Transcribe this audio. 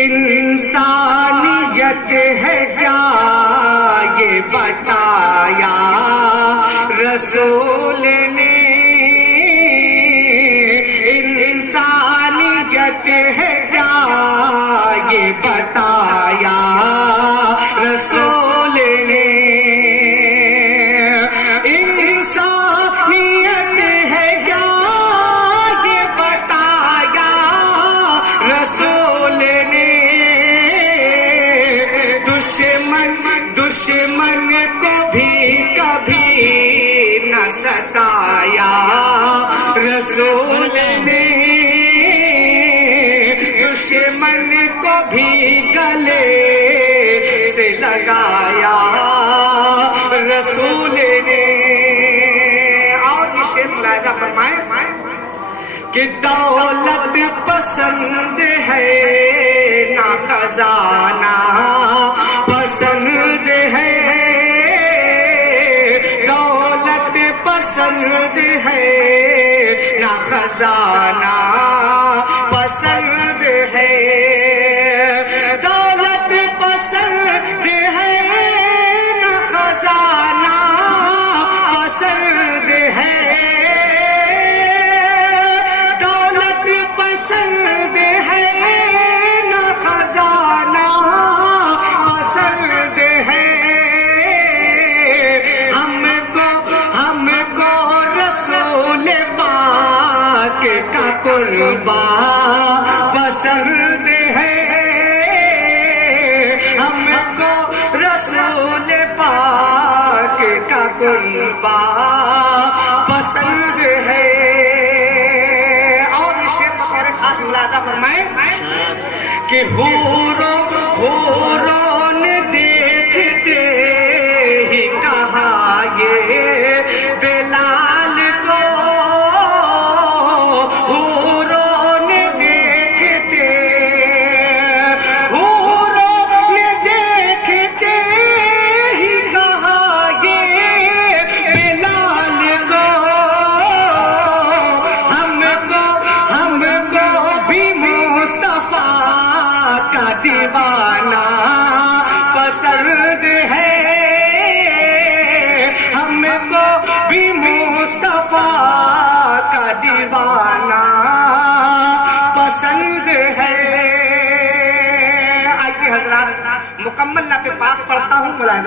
انسانیت ہے کیا یہ بتایا رسول نے، انسانیت ہے کیا یہ بتایا رسول نے، انسانیت ہے کیا یہ بتایا رسول نے، دشمن کو بھی کبھی نہ ستایا رسول نے، دشمن کو بھی گلے سے لگایا رسول نے۔ اور یہ شعر ملاحظہ فرمائیں کہ دولت پسند ہے نہ خزانہ پسند ہے، دولت پسند ہے نہ خزانہ پسند ہے، دولت پسند ہے نہ خزانہ پسند ہے، دولت پسند ہے نہ خزانہ پسند ہے، ہم کو رسول پاک کا قربان پسند ہے، ہم کو رسول پاک کا قربان پسند ہے۔ اور یہ شعر بطور خاص ملاحظہ فرمائیں کہ حوروں نے دیکھتے ہی کہا یہ بلال کو، حوروں نے دیکھتے ہی کہا یہ بلال کو، ہم کو بھی مصطفیٰ کا دیوانہ پسند ہے، ہم کو بھی مصطفیٰ کا دیوانہ پسند ہے۔ آئیے حضرات مکمل نعت پاک پڑھتا ہوں، ملاحظہ